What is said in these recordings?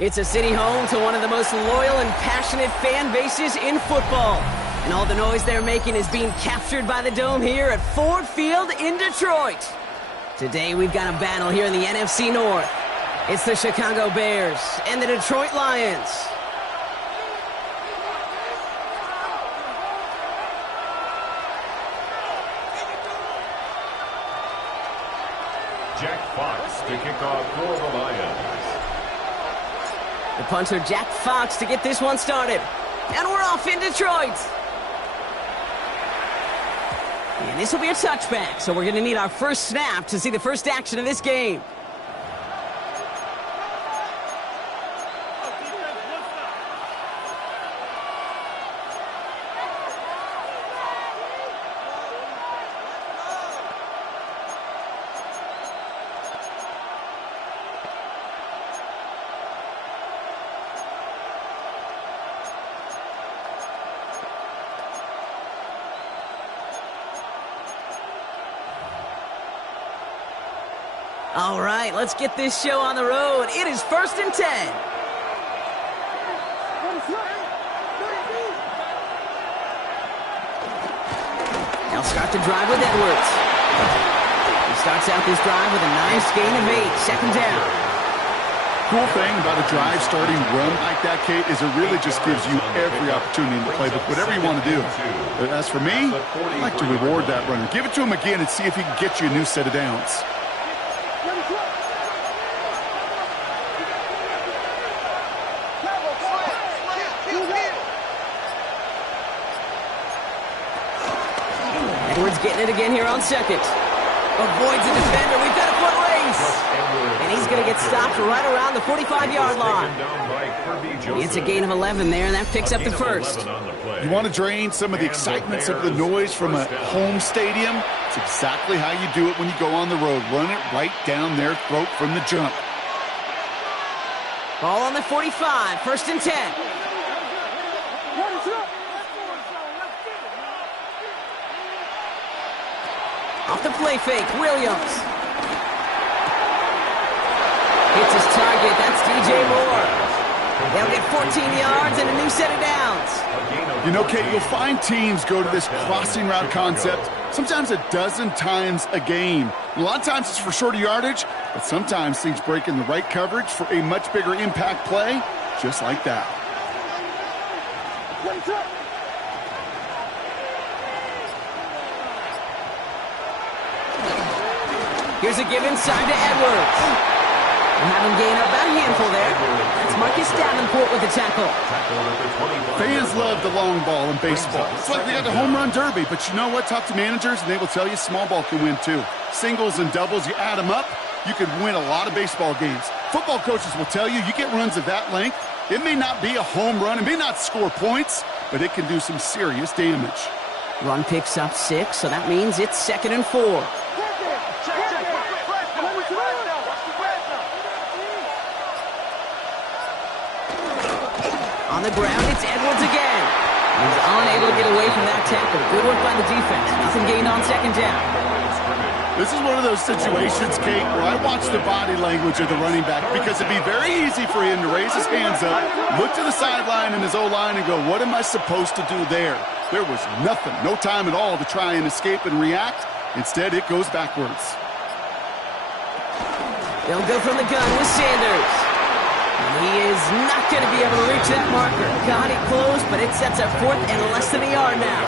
It's a city home to one of the most loyal and passionate fan bases in football. And all the noise they're making is being captured by the Dome here at Ford Field in Detroit. Today we've got a battle here in the NFC North. It's the Chicago Bears and the Detroit Lions. Jack Fox to kick off for the Lions. The punter, Jack Fox, to get this one started. And we're off in Detroit. And this will be a touchback, so we're going to need our first snap to see the first action of this game. All right, let's get this show on the road. It is 1st and 10. They'll start the drive with Edwards. He starts out this drive with a nice gain of 8, second down. Cool thing about a drive starting run like that, Kate, is it really just gives you every opportunity in the playbook, whatever you want to do. But as for me, I like to reward that runner. Give it to him again and see if he can get you a new set of downs. Edwards getting it again here on second. Avoids a defender. We've got a foot race. And he's going to get stopped right around the 45-yard line. It's a gain of 11 there, and that picks up the first. You want to drain some of the excitement, some of the noise from a home stadium? It's exactly how you do it when you go on the road. Run it right down their throat from the jump. Ball on the 45, 1st and 10. Off the play fake, Williams. Hits his target, that's DJ Moore. They'll get 14 yards and a new set of downs. You know, Kate, you'll find teams go to this crossing route concept sometimes a dozen times a game. A lot of times it's for shorter yardage, but sometimes things break in the right coverage for a much bigger impact play, just like that. Here's a give inside to Edwards. And have him gain up about a handful there. That's Marcus Davenport with the tackle. Fans love the long ball in baseball. It's like they got the home run derby, but you know what? Talk to managers and they will tell you small ball can win too. Singles and doubles, you add them up, you can win a lot of baseball games. Football coaches will tell you, you get runs of that length, it may not be a home run, it may not score points, but it can do some serious damage. Run picks up 6, so that means it's 2nd and 4. On the ground, it's Edwards again. He's unable to get away from that tackle. Good work by the defense. Nothing gained on 2nd down. This is one of those situations, Kate, where I watch the body language of the running back because it'd be very easy for him to raise his hands up, look to the sideline in his O-line and go, what am I supposed to do there? There was nothing, no time at all to try and escape and react. Instead, it goes backwards. They'll go from the gun with Sanders. And he is not going to be able to reach that marker. Got it close, but it sets up 4th and less than a yard now.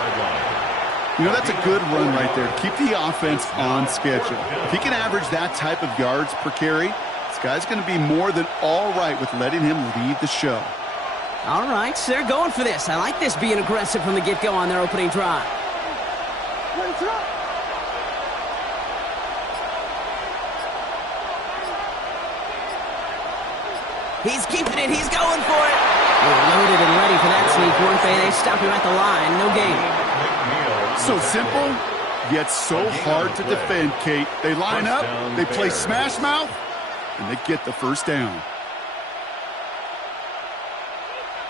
You know, that's a good run right there. Keep the offense on schedule. If he can average that type of yards per carry, this guy's going to be more than all right with letting him lead the show. All right, so they're going for this. I like this being aggressive from the get-go on their opening drive. He's keeping it. He's going for it. They were loaded and ready for that sneak, weren't they? They stopped him at the line. No gain. So simple, yet so hard to defend, Kate. They line up, they play smash mouth, and they get the first down.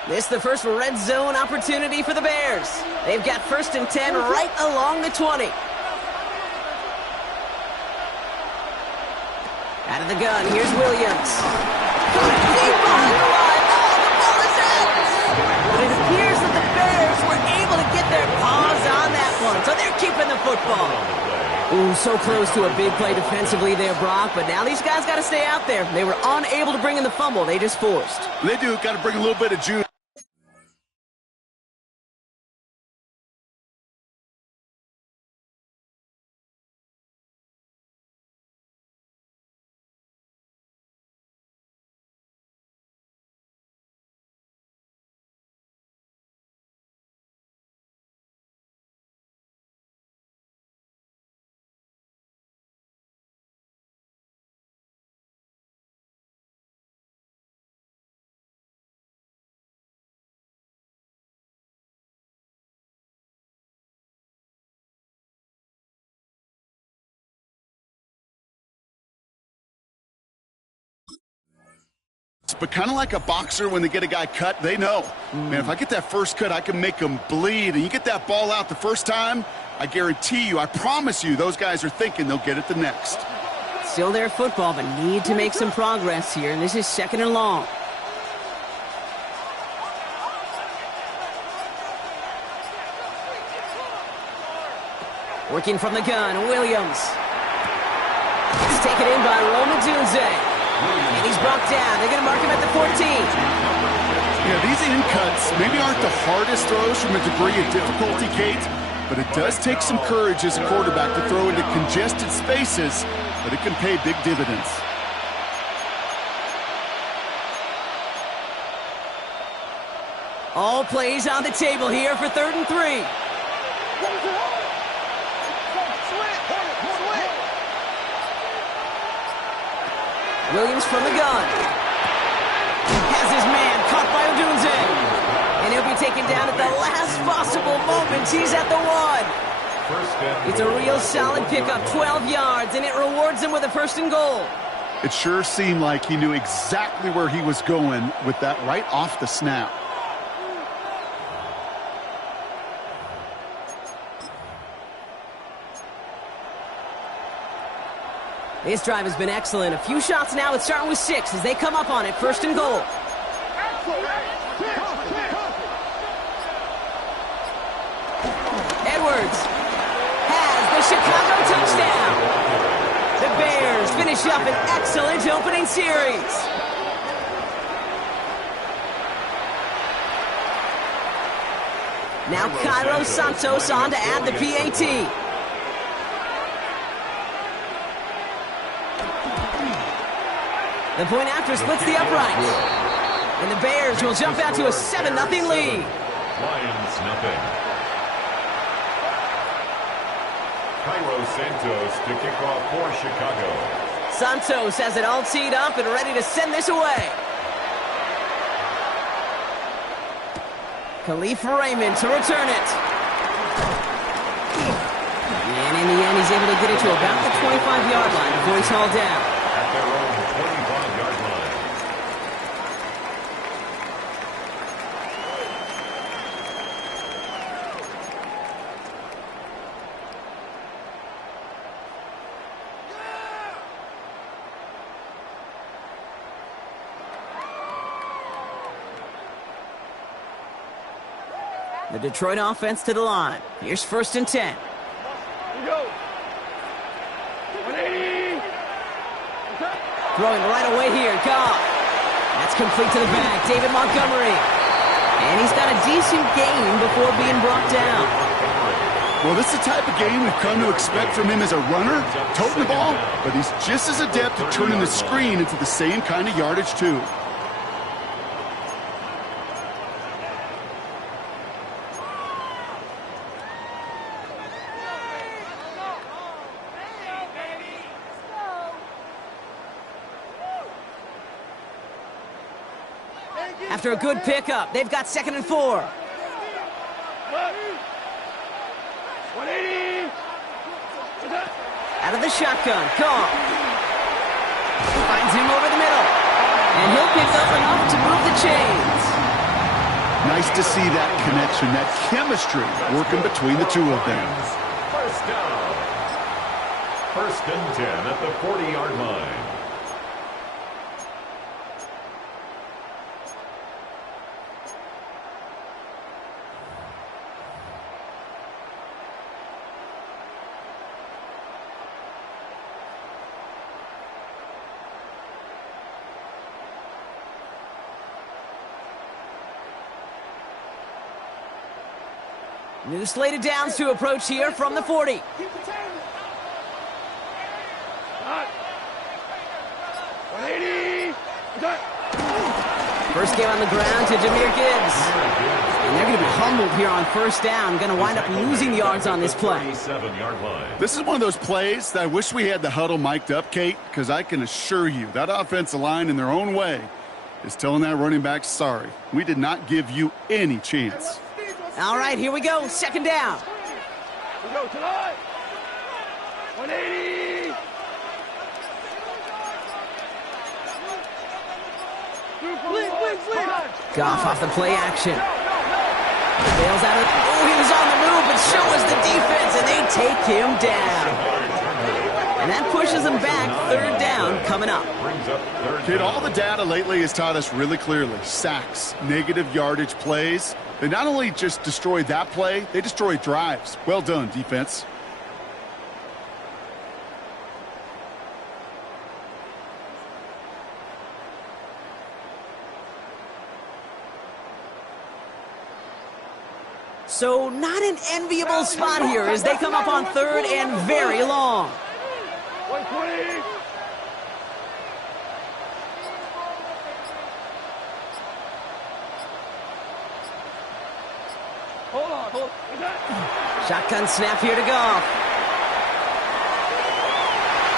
This is the first red zone opportunity for the Bears. They've got 1st and 10 right along the 20. Out of the gun, here's Williams. Deep behind the line. Oh, the ball is out. But it appears that the Bears were able to get their paws on that one, so they're keeping the football. Ooh, so close to a big play defensively there, Brock, but now these guys got to stay out there. They were unable to bring in the fumble. They just forced. They do. Got to bring a little bit of juice. But kind of like a boxer, when they get a guy cut, they know, man, if I get that first cut, I can make him bleed. And you get that ball out the first time, I guarantee you, I promise you, those guys are thinking they'll get it the next. Still their football, but need to make some progress here. And this is 2nd and long. Working from the gun, Williams. It's taken in by Roma Dunze. And he's brought down. They're going to mark him at the 14. Yeah, these in cuts maybe aren't the hardest throws from a degree of difficulty, Kate, but it does take some courage as a quarterback to throw into congested spaces, but it can pay big dividends. All plays on the table here for 3rd and 3. Williams from the gun. Has his man caught by Odunze. And he'll be taken down at the last possible moment. He's at the 1. It's a real solid pickup, 12 yards, and it rewards him with a 1st and goal. It sure seemed like he knew exactly where he was going with that right off the snap. This drive has been excellent. A few shots now. It's starting with 6 as they come up on it. 1st and goal. Edwards has the Chicago touchdown. The Bears finish up an excellent opening series. Now Cairo Santos on to add the PAT. The point after splits the uprights. And the Bears will jump out to a 7-0 lead. Lions nothing. Cairo Santos to kick off for Chicago. Santos has it all teed up and ready to send this away. Khalif Raymond to return it. And in the end, he's able to get it to about the 25-yard line before he's hauled down. At their own 25-yard line. The Detroit offense to the line. Here's 1st and 10. Throwing right away here. Goff. That's complete to the back. David Montgomery. And he's got a decent gain before being brought down. Well, this is the type of game we've come to expect from him as a runner, toting the ball, but he's just as adept at turning the screen into the same kind of yardage, too. After a good pickup, they've got 2nd and 4. Out of the shotgun, Cobb. Finds him over the middle. And he'll pick up enough to move the chains. Nice to see that connection, that chemistry working between the two of them. First down. 1st and 10 at the 40-yard line. New slate of downs to approach here from the 40. First game on the ground to Jahmyr Gibbs. And they're going to be humbled here on 1st down. Going to wind up losing yards on this play. This is one of those plays that I wish we had the huddle mic'd up, Kate, because I can assure you that offensive line in their own way is telling that running back, sorry, we did not give you any chance. All right, here we go. 2nd down. We go tonight. 180. Goff off the play action. Bails out of... Oh, he was on the move, but so was the defense, and they take him down. And that pushes them back. 3rd down coming up. Kid, all the data lately has taught us really clearly. Sacks, negative yardage plays. They not only just destroy that play, they destroy drives. Well done, defense. So not an enviable spot here as they come up on 3rd and very long. 120. Hold on. Shotgun snap here to Goff.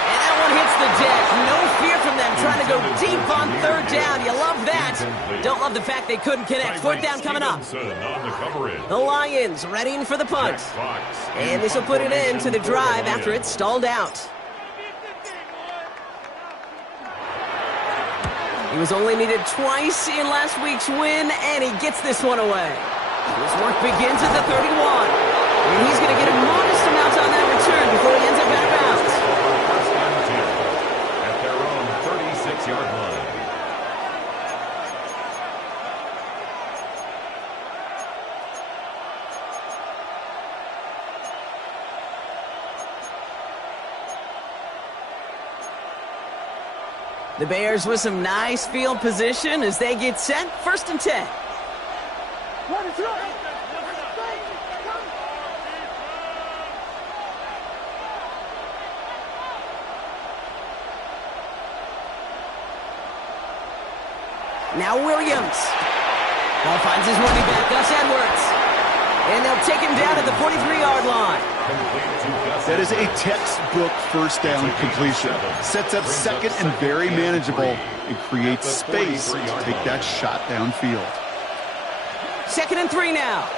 And that one hits the deck. No fear from them trying to go deep on 3rd down. You love that. Don't love the fact they couldn't connect. 4th down coming up. The Lions readying for the punt. And this will put an end to the drive after it stalled out. He was only needed twice in last week's win, and he gets this one away. His work begins at the 31. And he's going to get a modest amount on that return before he ends up out of bounds. At their own 36-yard line. The Bears with some nice field position as they get set. 1st and 10. Now Williams. Ball finds his running back, Gus Edwards. And they'll take him down at the 43-yard line. That is a textbook 1st down completion. Sets up 2nd and very manageable and creates space to take that shot downfield. 2nd and 3 now.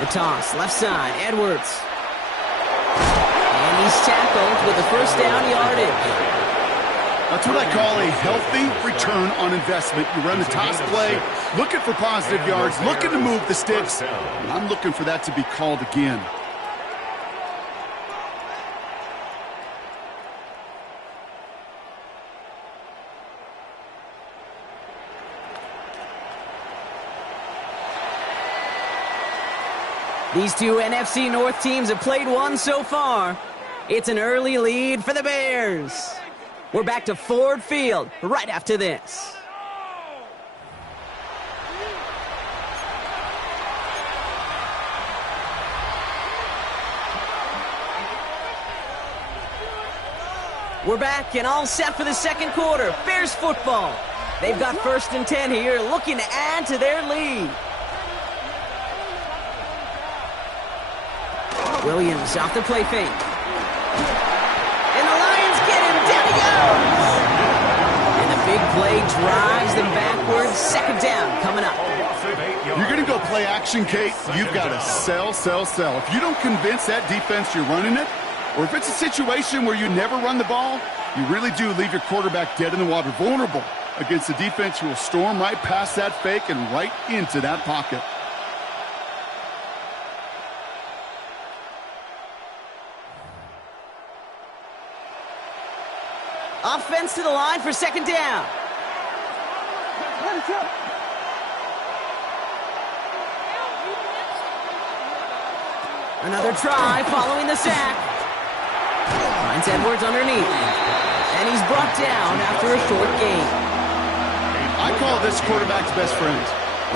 The toss, left side, Edwards. And he's tackled with the 1st down yardage. That's what I call a healthy return on investment. You run the toss play, looking for positive yards, looking to move the sticks. And I'm looking for that to be called again. These two NFC North teams have played one so far. It's an early lead for the Bears. We're back to Ford Field right after this. We're back and all set for the second quarter. Bears football. They've got 1st and 10 here, looking to add to their lead. Williams off the play fake. And the Lions get him. Down he goes. And the big play drives them backwards. 2nd down coming up. You're going to go play action, Kate. You've got to sell, sell, sell. If you don't convince that defense you're running it, or if it's a situation where you never run the ball, you really do leave your quarterback dead in the water, vulnerable against a defense who will storm right past that fake and right into that pocket. Offense to the line for 2nd down. Another try following the sack. Finds Edwards underneath. And he's brought down after a short gain. I call this quarterback's best friend.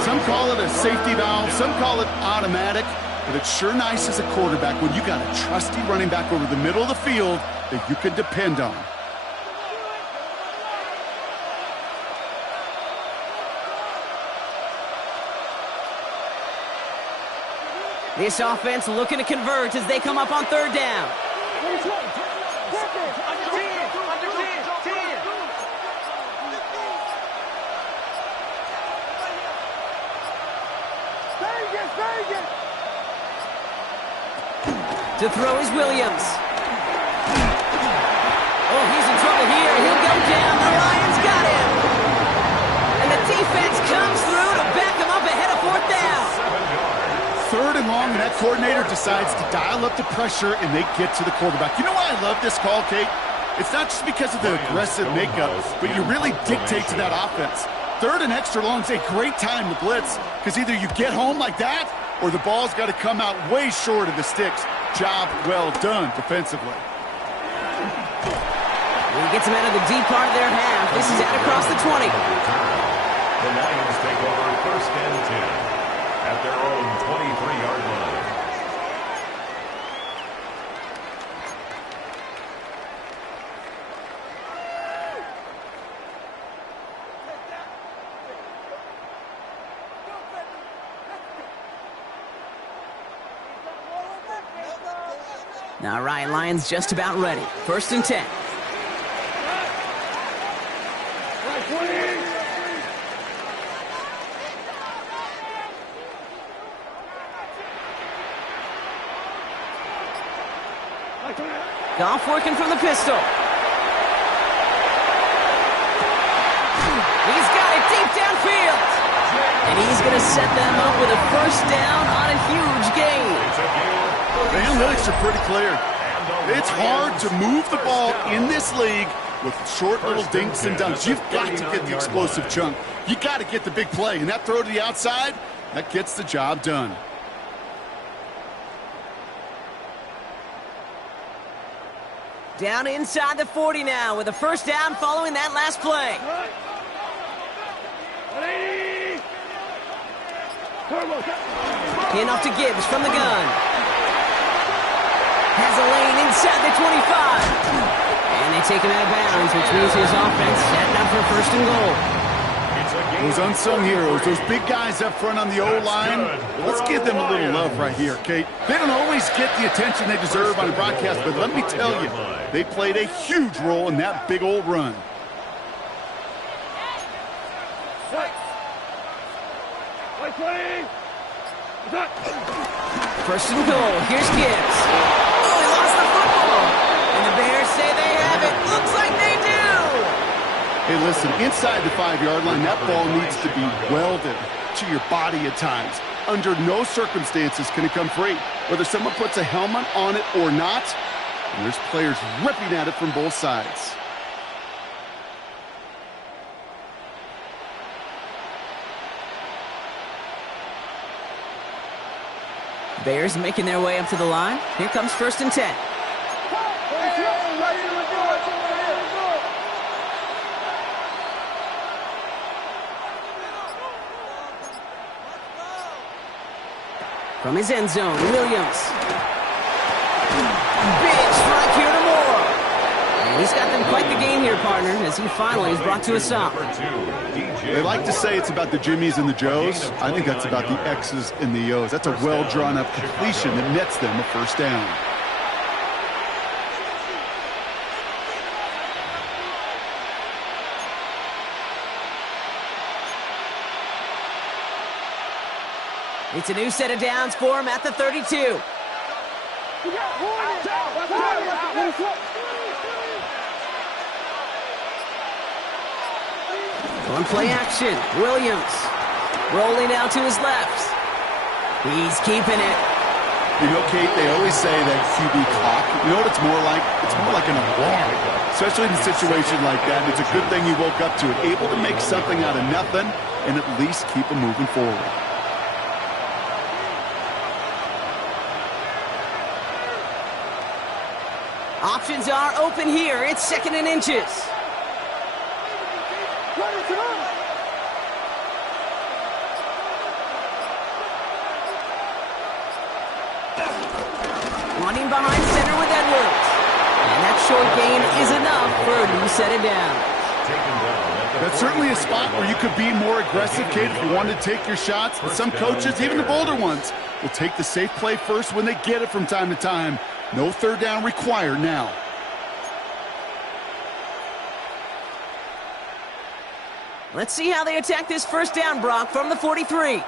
Some call it a safety valve, some call it automatic, but it's sure nice as a quarterback when you got a trusty running back over the middle of the field that you can depend on. This offense looking to convert as they come up on 3rd down. To throw is Williams. Oh, he's in trouble here. He'll go down. The Lions got him. And the defense comes through to back him up ahead of 4th down. 3rd and long, and that coordinator decides to dial up the pressure, and they get to the quarterback. You know why I love this call, Kate? It's not just because of the aggressive makeup, but you really dictate to that offense. 3rd and extra long is a great time to blitz, because either you get home like that, or the ball's got to come out way short of the sticks. Job well done defensively. He gets him out of the deep part of their half. This is out across the 20. The Lions take over 1st and 10 at their own 23-yard line. All right, Lions just about ready. 1st and 10. Goff working from the pistol. He's got it deep downfield. And he's going to set them up with a 1st down on a huge gain. The analytics are pretty clear. It's hard to move the ball in this league with short little dinks and dunks. You've got to get the explosive chunk. You got to get the big play. And that throw to the outside, that gets the job done. Down inside the 40 now with a 1st down following that last play. Hand off to Gibbs from the gun. Has a lane inside the 25. And they take him out of bounds, which means his offense setting up for 1st and goal. Those unsung heroes, those big guys up front on the O-line, let's give them a little love right here, Kate. They don't always get the attention they deserve on a broadcast, but let me tell you, they played a huge role in that big old run. First and goal. Here's Gibbs. Oh, he lost the football. And the Bears say they have it. Looks like they do. Hey, listen, inside the 5-yard line, that ball needs to be welded to your body at times. Under no circumstances can it come free. Whether someone puts a helmet on it or not, and there's players ripping at it from both sides. Bears making their way up to the line. Here comes 1st and 10. From his end zone, Williams. Big strike here to Moore. And he's got them quite the game here, partner, as he finally is brought to a stop. They like to say it's about the Jimmies and the Joes. I think that's about the X's and the O's. That's a well-drawn-up completion that nets them a first down. It's a new set of downs for him at the 32. On play action, Williams. Rolling out to his left. He's keeping it. You know, Kate, they always say that QB clock. You know what it's more like? It's more like an alarm. Especially in a situation like that. It's a good thing you woke up to it. Able to make something out of nothing and at least keep them moving forward. Options are open here. It's 2nd and inches. Running behind center with Edwards. And that short gain is enough for a new set of downs. That's certainly a spot where you could be more aggressive, Kate, if you wanted to take your shots. But some coaches, even the bolder ones, will take the safe play first when they get it from time to time. No third down required now. Let's see how they attack this first down, Brock, from the 43.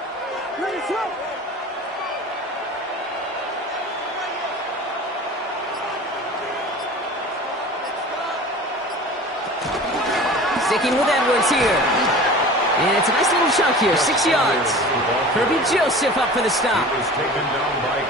Sticking with Edwards here. And it's a nice little chunk here, 6 yards. Kirby Joseph up for the stop.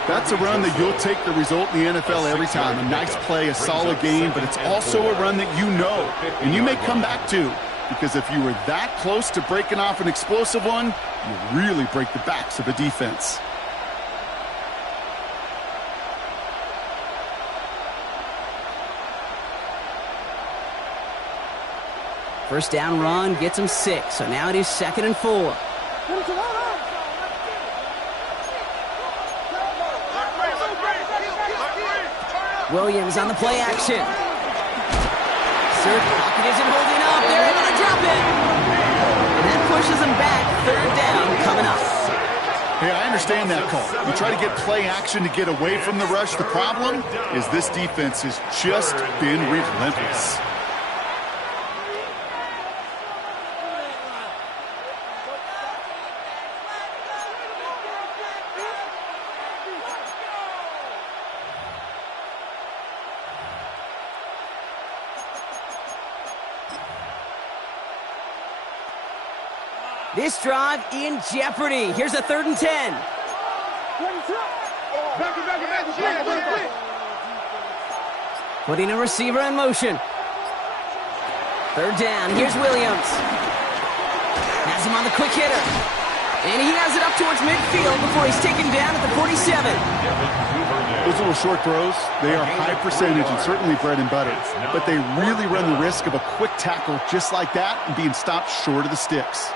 That's a run that you'll take the result in the NFL every time. A nice play, a solid game, but it's also a run that you know, and you may come back to. Because if you were that close to breaking off an explosive one, you really break the backs of a defense. First down run gets him 6, so now it is 2nd and 4. Williams on the play action. Third pocket isn't holding up. They're able to drop it. And that pushes them back. 3rd down coming up. Hey, I understand that call. You try to get play action to get away from the rush. The problem is this defense has just been relentless. This drive in jeopardy. Here's a 3rd and 10. Putting a receiver in motion. 3rd down. Here's Williams. Has him on the quick hitter. And he has it up towards midfield before he's taken down at the 47. Those little short throws, they are high percentage and certainly bread and butter. But they really run the risk of a quick tackle just like that and being stopped short of the sticks.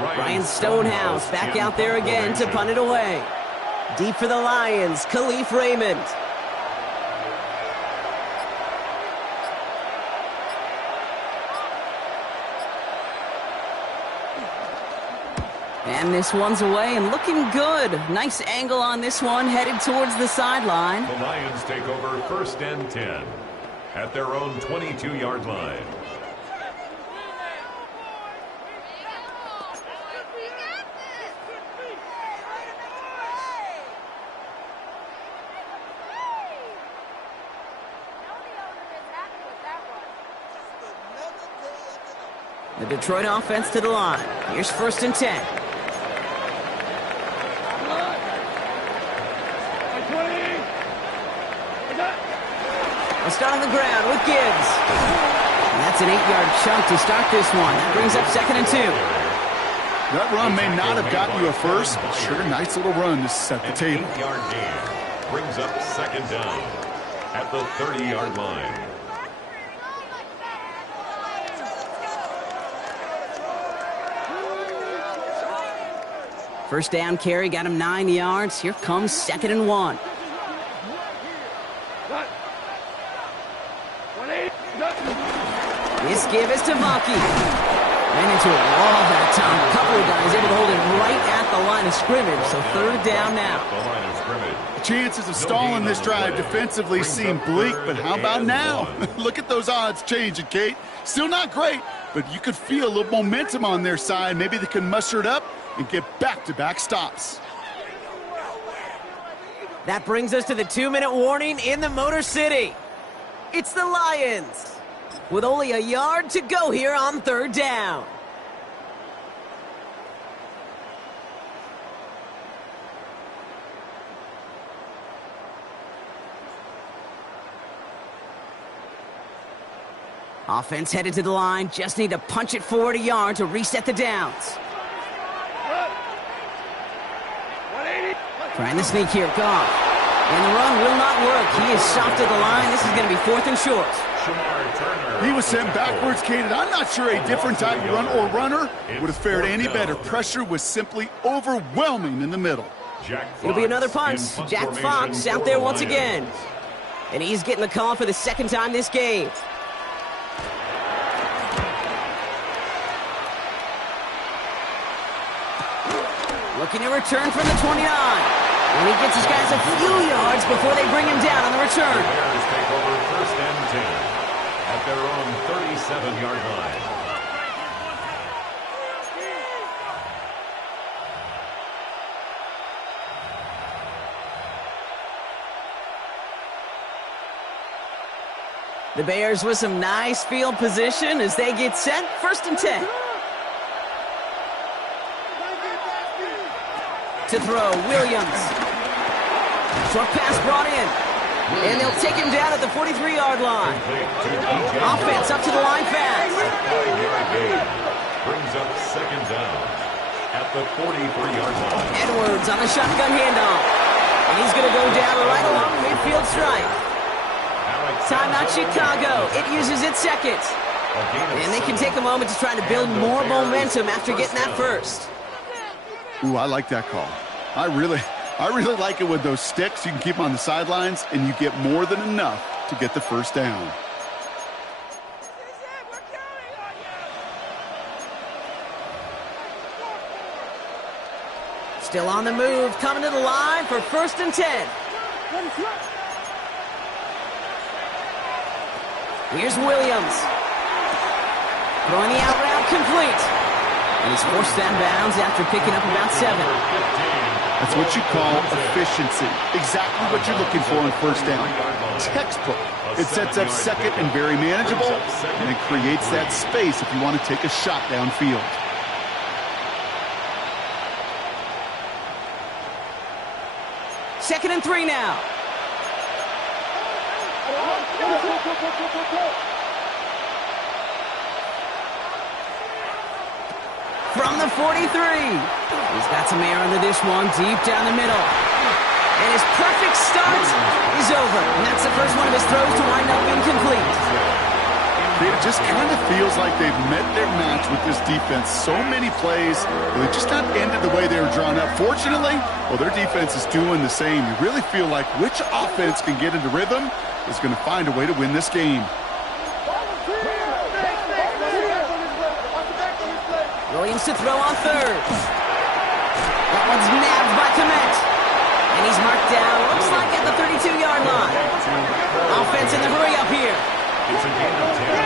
Ryan Stonehouse back out there again to punt it away. Deep for the Lions, Khalif Raymond. And this one's away and looking good. Nice angle on this one, headed towards the sideline. The Lions take over 1st and 10 at their own 22-yard line. The Detroit offense to the line. Here's 1st and 10. We'll start on the ground with Gibbs. And that's an 8-yard chunk to start this one. That brings up 2nd and 2. That run may not have gotten you a first, but sure, nice little run to set the table. 8-yard gain brings up 2nd down at the 30-yard line. First down carry got him 9 yards. Here comes 2nd and 1. This give is to Vaki. Ran into a wall that time. A couple of guys able to hold it right at the line of scrimmage. So 3rd down now. The chances of stalling this drive defensively seem bleak, but how about now? Look at those odds changing, Kate. Still not great, but you could feel a little momentum on their side. Maybe they can muster it up and get back-to-back stops. That brings us to the 2-minute warning in the Motor City. It's the Lions, with only a yard to go here on 3rd down. Offense headed to the line. Just need to punch it forward a yard to reset the downs. Trying to sneak here, Goff. And the run will not work. He is soft at the line. This is going to be 4th and short. He was sent backwards, Kate, and I'm not sure a different type of run or runner would have fared any better. Pressure was simply overwhelming in the middle. It'll be another punt. Jack Fox out there once again. And he's getting the call for the 2nd time this game. Looking to return from the 29. And he gets his guys a few yards before they bring him down on the return. The Bears take over 1st and 10 at their own 37-yard line. The Bears with some nice field position as they get set. 1st and 10. To throw, Williams. Short pass brought in. And they'll take him down at the 43-yard line. Offense up to the line fast. Brings up 2nd down at the 43-yard line. Edwards on a shotgun handoff. And he's going to go down right along the midfield stripe. Timeout Chicago. It uses its 2nd. And they can take a moment to try to build more momentum after getting that first. Ooh, I like that call. I really like it with those sticks. You can keep them on the sidelines, and you get more than enough to get the 1st down. Still on the move, coming to the line for 1st and 10. Here's Williams. Throwing the out route complete. And he's forced out of bounds after picking up about 7. That's what you call efficiency. Exactly what you're looking for on 1st down. Textbook. It sets up 2nd and very manageable, and it creates that space if you want to take a shot downfield. Second and 3 now. From the 43. He's got some air under this one, deep down the middle. And his perfect start is over. And that's the first one of his throws to wind up incomplete. It just kind of feels like they've met their match with this defense. So many plays, they just not ended the way they were drawn up. Fortunately, well, their defense is doing the same. You really feel like which offense can get into rhythm is going to find a way to win this game. Williams to throw on 3rd. That one's nabbed by Komet. And he's marked down, looks like at the 32-yard line. Offense in the hurry up here. It's a gain of 10.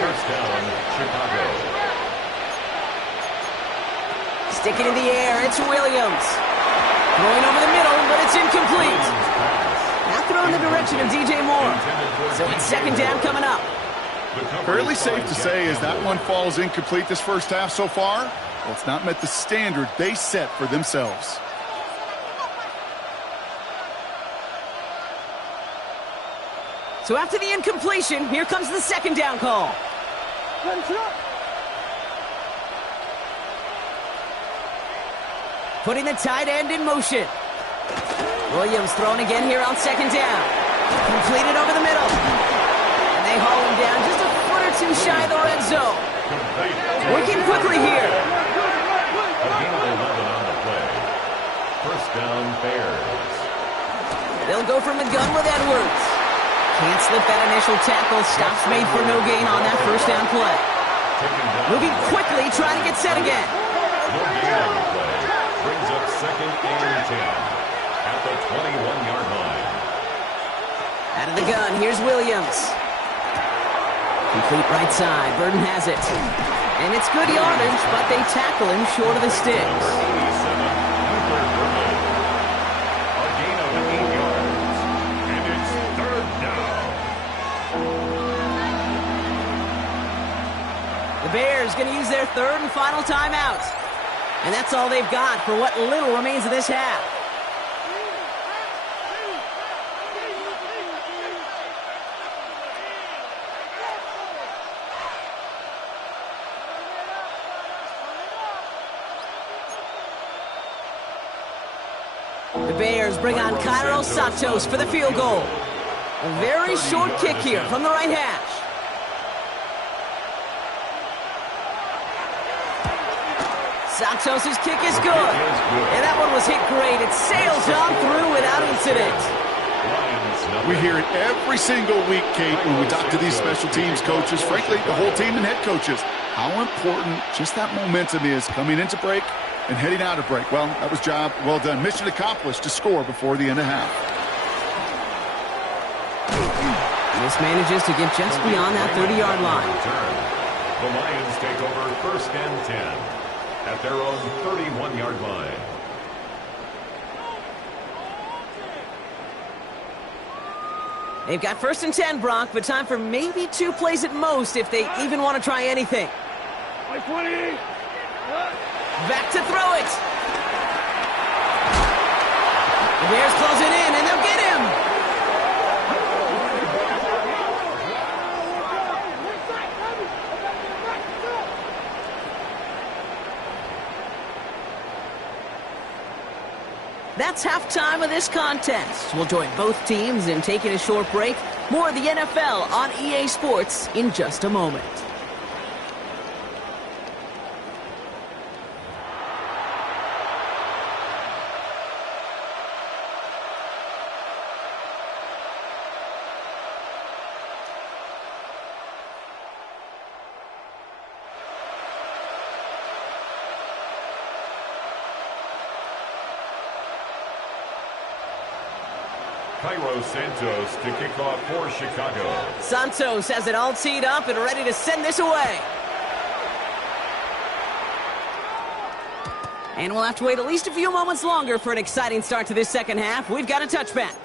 1st down, Chicago. Sticking in the air, it's Williams. Throwing over the middle, but it's incomplete. Now throwing the direction of DJ Moore. So it's 2nd down coming up. Fairly safe to say as that one falls incomplete this 1st half so far, well, it's not met the standard they set for themselves. So after the incompletion, here comes the 2nd down call. Putting the tight end in motion. Williams throwing again here on 2nd down. Completed over the middle. And they haul him down just a foot or two shy of the red zone. Working quickly here. touchdown, Bears. They'll go from the gun with Edwards. Can't slip that initial tackle. Stops made for no gain on that first down play. Moving quickly, trying to get set again. No gain on the play. Brings up 2nd and 10 at the 21-yard line. Out of the gun, here's Williams. Complete right side, Burden has it. And it's good yardage, but they tackle him short of the sticks. A gain of 8 yards, and it's 3rd down. The Bears going to use their 3rd and final timeout. And that's all they've got for what little remains of this half. The Bears bring on Cairo Santos for the field goal. A very short kick here from the right hash. Santos' kick is good. And that one was hit great. It sails on through without incident. We hear it every single week, Kate, when we talk to these special teams coaches, frankly, the whole team and head coaches, how important just that momentum is coming into break and heading out of break. Well, that was job well done. Mission accomplished to score before the end of half. This manages to get just beyond that 30-yard line. The Lions take over 1st and 10 at their own 31-yard line. They've got 1st and 10, Brock, but time for maybe 2 plays at most if they even want to try anything. 20. Back to throw it. The Bears closing in, and they'll get him. That's halftime of this contest. We'll join both teams in taking a short break. More of the NFL on EA Sports in just a moment. Cairo Santos to kick off for Chicago. Santos has it all teed up and ready to send this away. And we'll have to wait at least a few moments longer for an exciting start to this second half. We've got a touchback.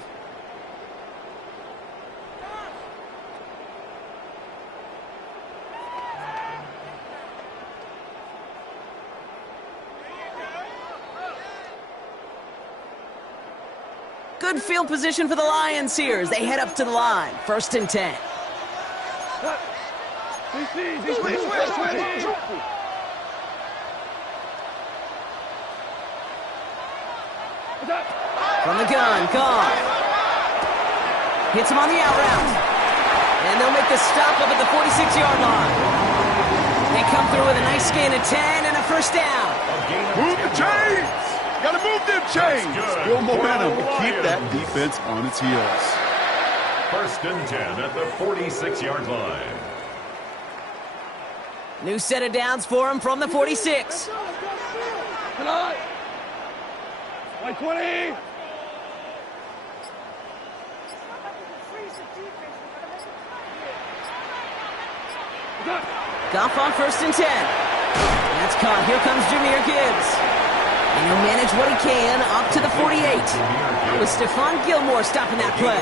Good field position for the Lions here as they head up to the line. 1st and 10. From the gun, Goff. Hits him on the out route. And they'll make the stop up at the 46-yard line. They come through with a nice gain of 10 and a 1st down. Move the chains! Got to move them chains! Build momentum and keep that defense on its heels. 1st and 10 at the 46-yard line. New set of downs for him from the 46. Tonight. 20. Goff on 1st and 10. That's caught. Here comes Jahmyr Gibbs. And he'll manage what he can up to the 48. That was Stephon Gilmore stopping that play.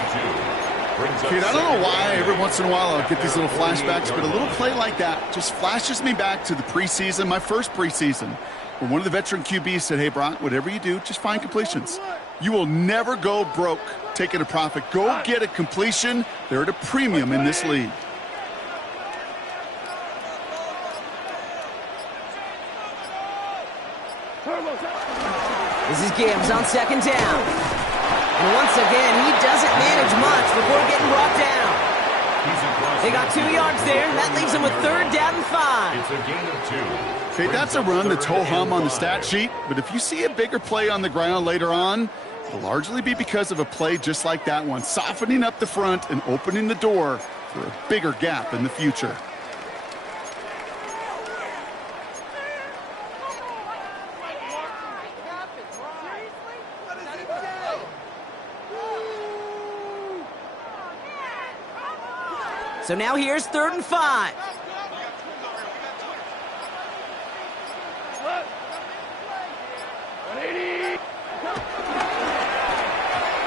Kid, I don't know why every once in a while I'll get these little flashbacks, but a little play like that just flashes me back to the preseason, my first preseason, where one of the veteran QBs said, hey, Brock, whatever you do, just find completions. You will never go broke taking a profit. Go get a completion. They're at a premium in this league. This is Gibbs on 2nd down. And once again, he doesn't manage much before getting brought down. He's across They got 2 yards there, and that leaves them with 3rd down and 5. It's a gain of 2. Okay, that's a run that's ho-hum on the stat sheet, but if you see a bigger play on the ground later on, it'll largely be because of a play just like that one, softening up the front and opening the door for a bigger gap in the future. So now here's 3rd and 5.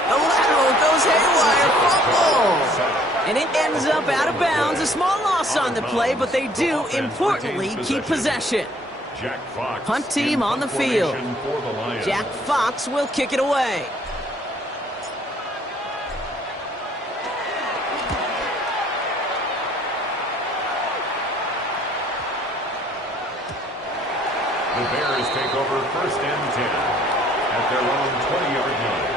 The lateral goes haywire, fumble. And it ends up out of bounds. A small loss on the play, but they do, importantly, keep possession. Punt team on the field. Jack Fox will kick it away. The Bears take over 1st and 10 at their own 20-yard line.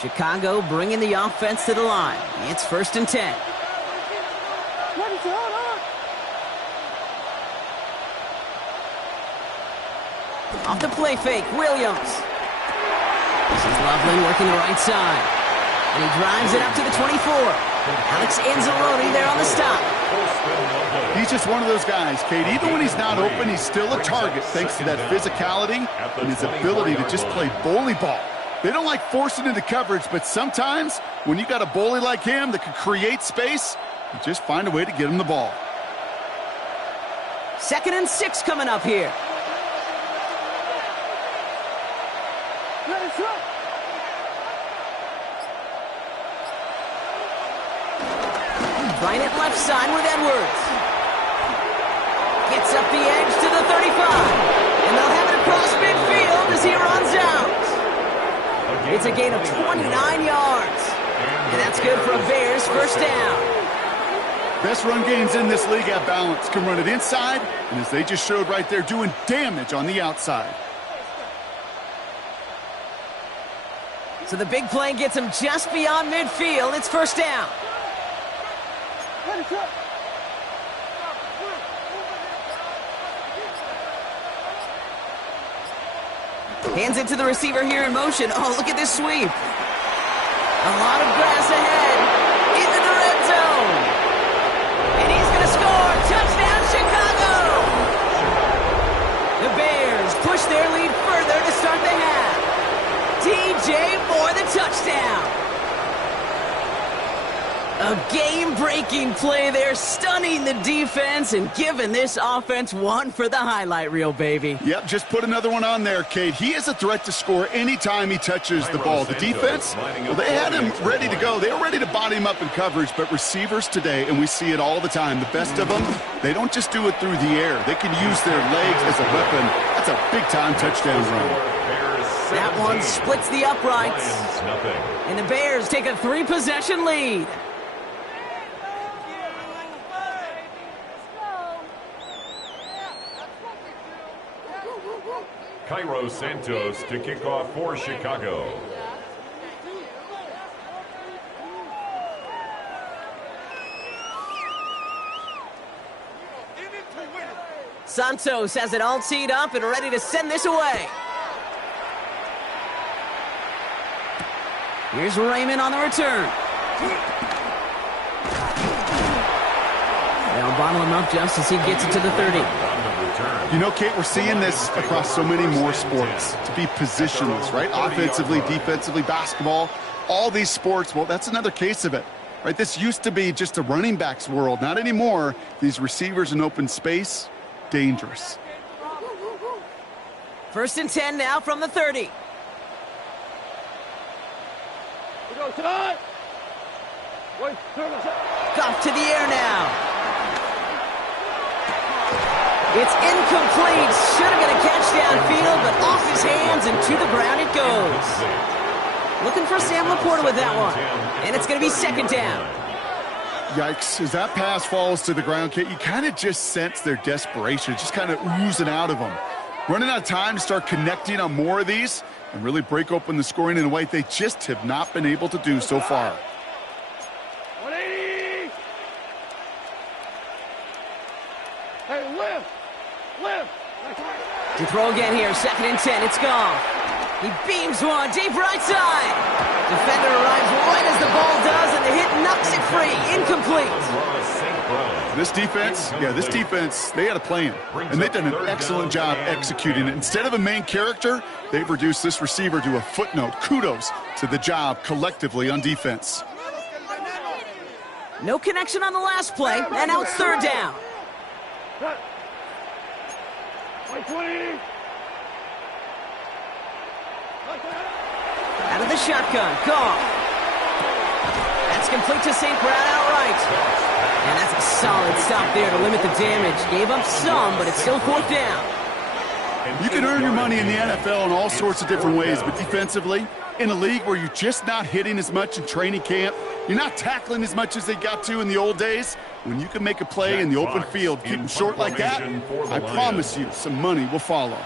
Chicago bringing the offense to the line. It's 1st and 10. Off the play fake, Williams. This is Loveland working the right side. And he drives it up to the 24. Alex Anzalone there on the stop. He's just one of those guys, Kate. Even when he's not open, he's still a target thanks to that physicality and his ability to just play bully ball. They don't like forcing into coverage, but sometimes when you got a bully like him that can create space, you just find a way to get him the ball. 2nd and 6 coming up here. Right at left side with Edwards. Gets up the edge to the 35. And they'll have it across midfield as he runs out. It's a gain of 29 yards. And that's good for a Bears 1st down. Best run games in this league at balance. Can run it inside, and as they just showed right there, doing damage on the outside. So the big play gets him just beyond midfield. It's 1st down. Hands it to the receiver here in motion. Oh, look at this sweep. A lot of grass ahead. Into the red zone. And he's going to score. Touchdown, Chicago. The Bears push their lead further to start the half. DJ Moore, the touchdown. A game-breaking play there, stunning the defense and giving this offense one for the highlight reel, baby. Yep, just put another one on there, Kate. He is a threat to score anytime he touches the ball. The defense, well, they had him ready to go. They were ready to body him up in coverage, but receivers today, and we see it all the time, the best of them, they don't just do it through the air. They can use their legs as a weapon. That's a big-time touchdown run. That one splits the uprights. And the Bears take a 3-possession lead. Cairo Santos to kick off for Chicago. Santos has it all teed up and ready to send this away. Here's Raymond on the return. They'll bottle him up just as he gets it to the 30. You know, Kate, we're seeing this across so many more sports, to be positionless, right? Offensively, defensively, basketball, all these sports, well, that's another case of it, right? This used to be just a running backs world. Not anymore. These receivers in open space, dangerous. 1st and 10 now from the 30. Off to the air now. It's incomplete. Should have been a catch downfield, but off his hands and to the ground it goes. Looking for Sam Laporta with that one. And it's going to be 2nd down. Yikes, as that pass falls to the ground, Kate, you kind of just sense their desperation. It's just kind of oozing out of them. Running out of time to start connecting on more of these and really break open the scoring in a way they just have not been able to do so far. 180! Hey, lift! Lift! To throw again here, 2nd and 10, it's gone. He beams one, deep right side. Defender arrives right as the ball does, and the hit knocks it free. Incomplete. This defense, they had a plan, and they've done an excellent job executing it. Instead of a main character, they've reduced this receiver to a footnote. Kudos to the job collectively on defense. No connection on the last play, and now it's 3rd down. Like 20! Out of the shotgun, gone. That's complete to St. Brown outright. And that's a solid stop there to limit the damage. Gave up some, but it's still 4th down. You can earn your money in the NFL in all sorts of different ways, but defensively, in a league where you're just not hitting as much in training camp, you're not tackling as much as they got to in the old days, when you can make a play in the open field, keep them short like that, I promise you some money will follow.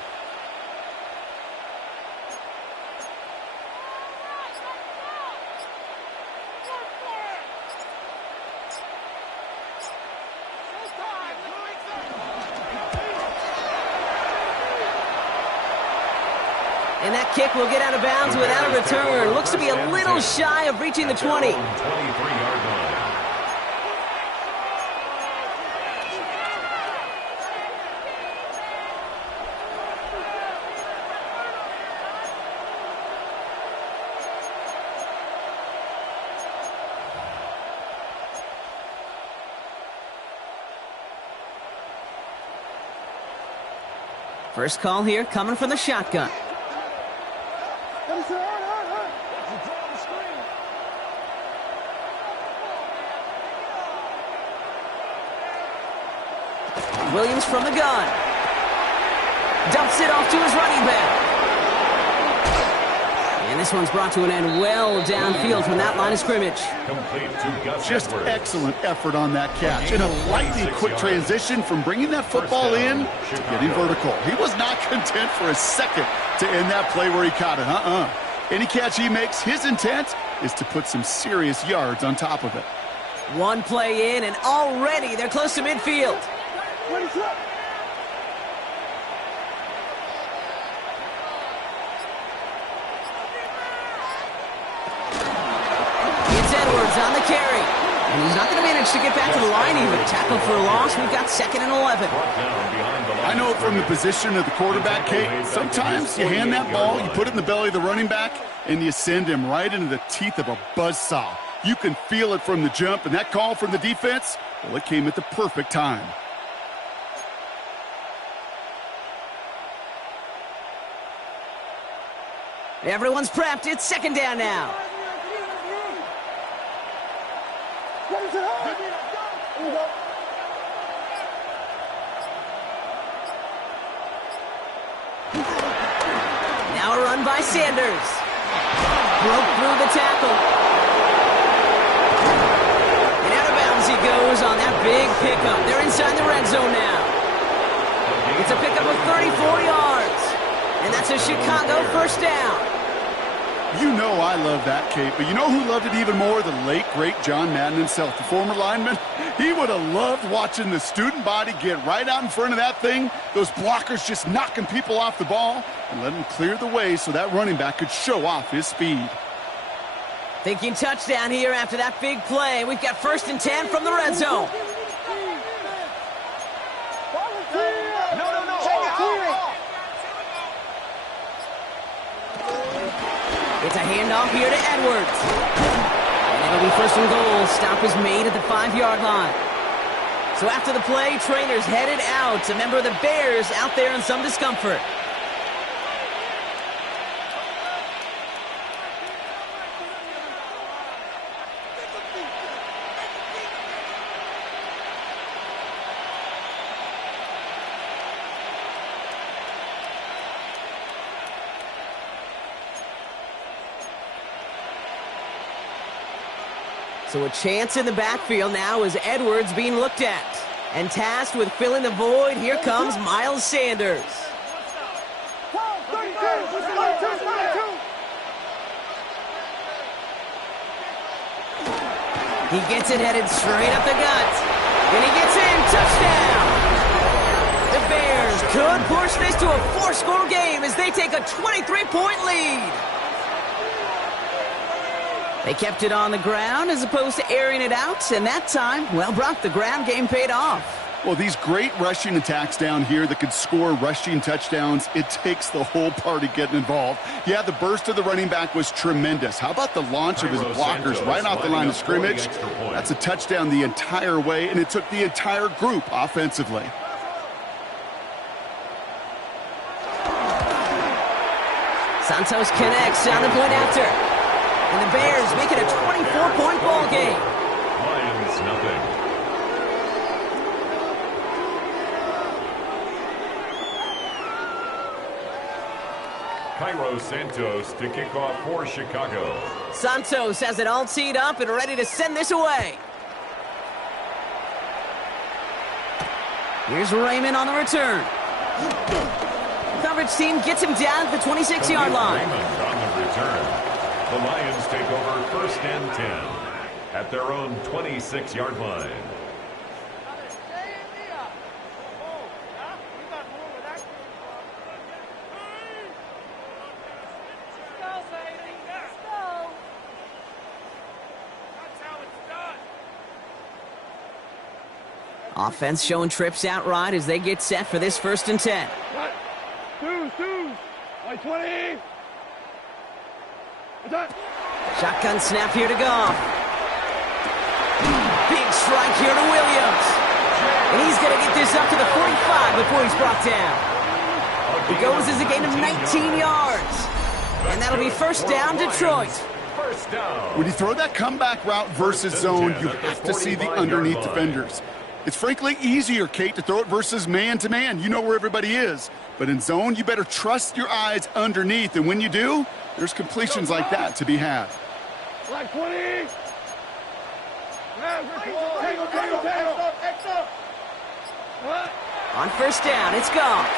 And that kick will get out of bounds without a return. Looks to be a little shy of reaching the 20. 23-yard line. First call here coming from the shotgun. Williams from the gun. Dumps it off to his running back. And this one's brought to an end well downfield from that line of scrimmage. Just excellent effort on that catch. And a lightning quick transition from bringing that football in to getting vertical. He was not content for a second to end that play where he caught it. Any catch he makes, his intent is to put some serious yards on top of it. One play in, and already they're close to midfield. It's Edwards on the carry. And he's not going to manage to get back to the line even. Tackle for a loss. We've got 2nd and 11. I know from the position of the quarterback, Kate, sometimes you hand that ball, you put it in the belly of the running back, and you send him right into the teeth of a buzzsaw. You can feel it from the jump, and that call from the defense, well, it came at the perfect time. Everyone's prepped. It's 2nd down now. Now a run by Sanders. Broke through the tackle. And out of bounds he goes on that big pickup. They're inside the red zone now. It's a pickup of 34 yards. And that's a Chicago 1st down. You know I love that, Kate, but you know who loved it even more? The late, great John Madden himself, the former lineman. He would have loved watching the student body get right out in front of that thing, those blockers just knocking people off the ball, and let him clear the way so that running back could show off his speed. Thinking touchdown here after that big play. We've got 1st and 10 from the red zone. It's a handoff here to Edwards. And it'll be 1st and goal. Stop is made at the 5-yard line. So after the play, trainers headed out. A member of the Bears out there in some discomfort. So a chance in the backfield now as Edwards being looked at. And tasked with filling the void, here comes Miles Sanders. He gets it headed straight up the gut. And he gets in. Touchdown! The Bears could push this to a 4-score game as they take a 23-point lead. They kept it on the ground as opposed to airing it out, and that time, well, Brock, the ground game paid off. Well, these great rushing attacks down here that could score rushing touchdowns, it takes the whole party getting involved. Yeah, the burst of the running back was tremendous. How about the launch of his blockers right off the line of scrimmage? That's a touchdown the entire way, and it took the entire group offensively. Santos connects on the point after. And the Bears make it a 24-point ball game. Lions nothing. Cairo Santos to kick off for Chicago. Santos has it all teed up and ready to send this away. Here's Raymond on the return. Coverage team gets him down at the 26-yard line. Raymond on the return. The Lions take over 1st and 10 at their own 26-yard line. Offense showing trips out right as they get set for this 1st and 10. Two. Like 20. Shotgun snap here to Goff. Big strike here to Williams. And he's going to get this up to the 45 before he's brought down. He goes as a gain of 19 yards. And that'll be 1st down, Detroit. When you throw that comeback route versus zone, you have to see the underneath defenders. It's frankly easier, Kate, to throw it versus man-to-man. You know where everybody is. But in zone, you better trust your eyes underneath. And when you do, there's completions like that to be had. Like 20. On 1st down, it's Goff.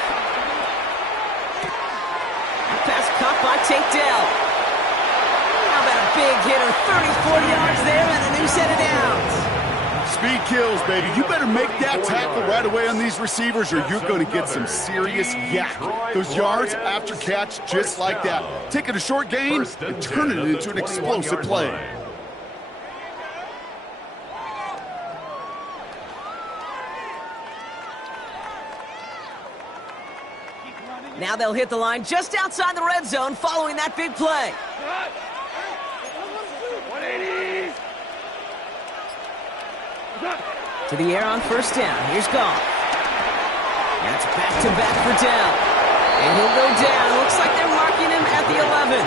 Pass caught by Tate Dell. How about a big hitter, 34 yards there and a new set of downs. Speed kills, baby. You better make that tackle right away on these receivers or you're going to get some serious yak. Those yards after catch just like that. Taking a short gain and turning it into an explosive play. Now they'll hit the line just outside the red zone following that big play. 180. To the air on 1st down. Here's Goff. That's back-to-back for Dell. And he'll go down. Looks like they're marking him at the 11.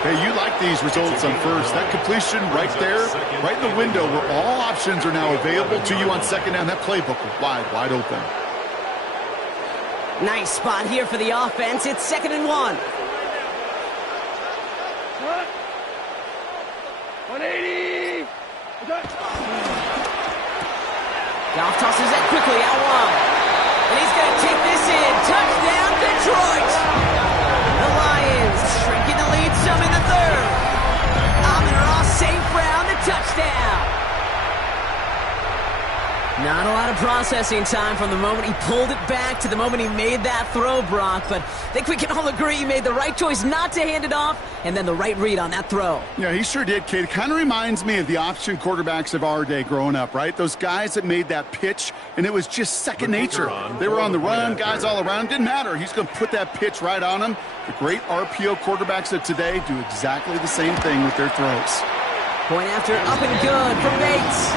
Hey, you like these results on 1st. That completion right there, right in the window where all options are now available to you on 2nd down. That playbook was wide open. Nice spot here for the offense. It's 2nd and 1. 180. Goff tosses it quickly out wide. And he's going to take this in. Touchdown, Detroit! The Lions shrinking the lead some in the 3rd. Amon-Ra St. Brown, the touchdown. Not a lot of processing time from the moment he pulled it back to the moment he made that throw, Brock. But I think we can all agree he made the right choice not to hand it off and then the right read on that throw. Yeah, he sure did, Kate. It kind of reminds me of the option quarterbacks of our day growing up, right? Those guys that made that pitch, and it was just second nature. They were on the run, guys all around. Didn't matter. He's going to put that pitch right on them. The great RPO quarterbacks of today do exactly the same thing with their throws. Point after up and good from Bates.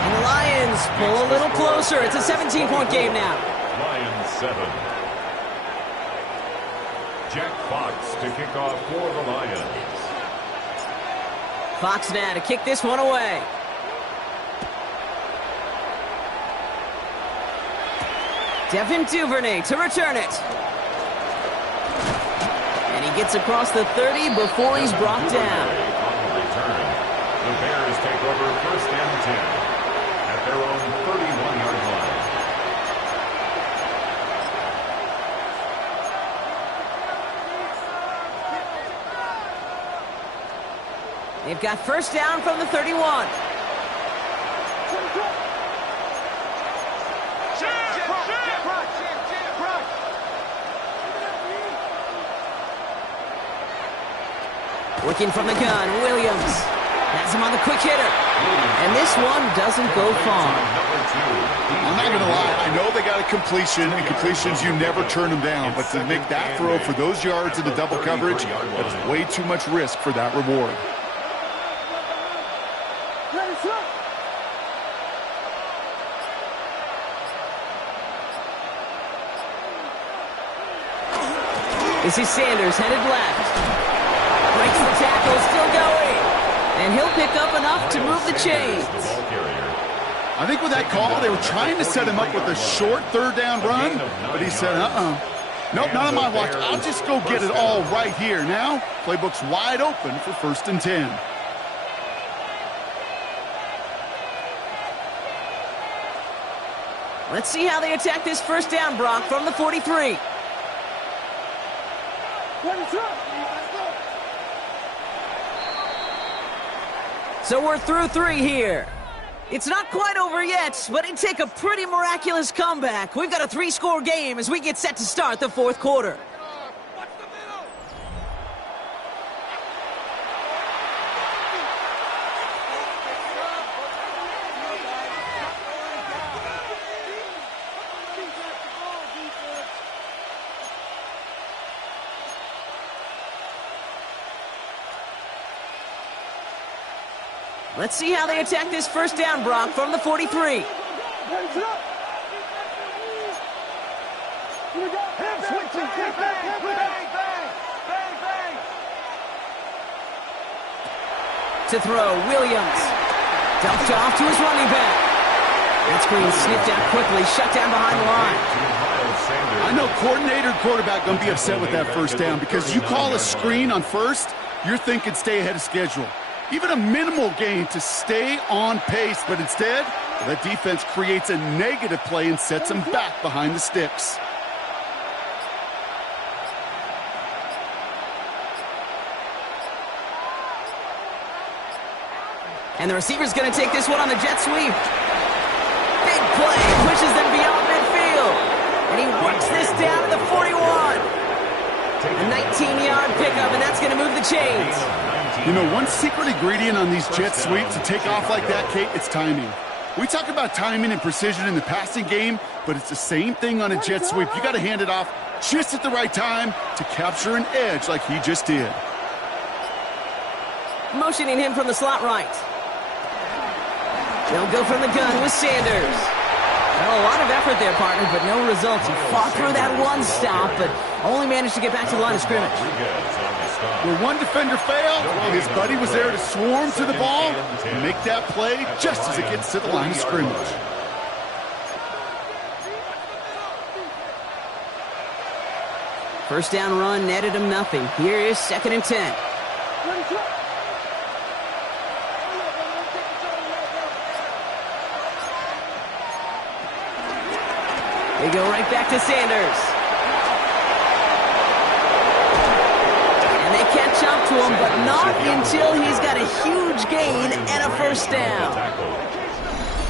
And the Lions pull a little closer. It's a 17-point game now. Lions 7. Jack Fox to kick off for the Lions. Fox now to kick this one away. Devin Duvernay to return it. And he gets across the 30 before he's brought down. On the return, the Bears take over first and 10 at their own 31-yard line. They've got first down from the 31. Working from the gun, Williams has him on the quick hitter. And this one doesn't go far. I'm not going to lie. I know they got a completion, and completions, you never turn them down. But to make that throw for those yards in the double coverage, that's way too much risk for that reward. This is Sanders headed left. Breaks the tackle, still going. And he'll pick up enough to move the chains. I think with that call, they were trying to set him up with a short third down run, but he said, nope, not on my watch. I'll just go get it all right here. Now, playbook's wide open for first and 10. Let's see how they attack this first down, Brock, from the 43. So we're through 3 here. It's not quite over yet, but it'd take a pretty miraculous comeback. We've got a 3-score game as we get set to start the fourth quarter. Let's see how they attack this first down, Brock, from the 43. To throw, Williams. Dumped off to his running back. That screen snipped out quickly, shut down behind the line. I know coordinator and quarterback going to be upset with that first down because you call a screen on first, you're thinking stay ahead of schedule. Even a minimal gain to stay on pace, but instead, that defense creates a negative play and sets them back behind the sticks. And the receiver's going to take this one on the jet sweep. Big play, pushes them beyond midfield. And he works this down to the 41. A 19-yard pickup, and that's going to move the chains. You know, one secret ingredient on these jet sweeps to take off like that, Kate, it's timing. We talk about timing and precision in the passing game, but it's the same thing on a jet sweep. You got to hand it off just at the right time to capture an edge like he just did. Motioning him from the slot right. They'll go from the gun with Sanders. Well, a lot of effort there, partner, but no results. He fought through that one stop, but only managed to get back to the line of scrimmage. Where one defender failed, his buddy was there to swarm to the ball and make that play just as it gets to the line of scrimmage. First down run netted him nothing. Here is 2nd and 10. They go right back to Sanders. And they catch up to him, but not until he's got a huge gain and a first down.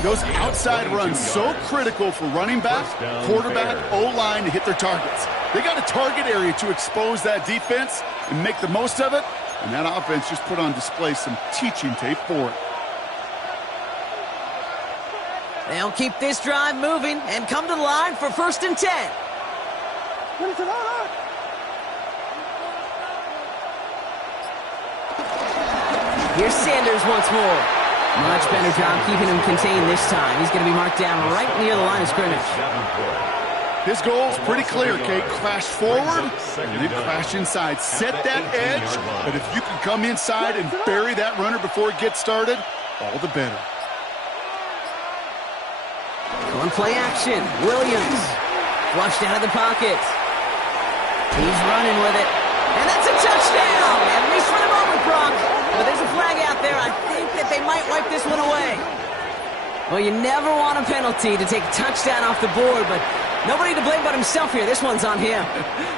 Those outside runs so critical for running back, quarterback, O-line to hit their targets. They got a target area to expose that defense and make the most of it, and that offense just put on display some teaching tape for it. They'll keep this drive moving and come to the line for 1st and 10. Here's Sanders once more. Much better job keeping him contained this time. He's going to be marked down right near the line of scrimmage. His goal's pretty clear, Kate. Crash forward, and then crash inside. Set that edge, but if you can come inside and bury that runner before it gets started, all the better. On play action, Williams. Flushed out of the pocket. He's running with it. And that's a touchdown! At least for the moment, Brock. But there's a flag out there. I think that they might wipe this one away. Well, you never want a penalty to take a touchdown off the board, but nobody to blame but himself here. This one's on him.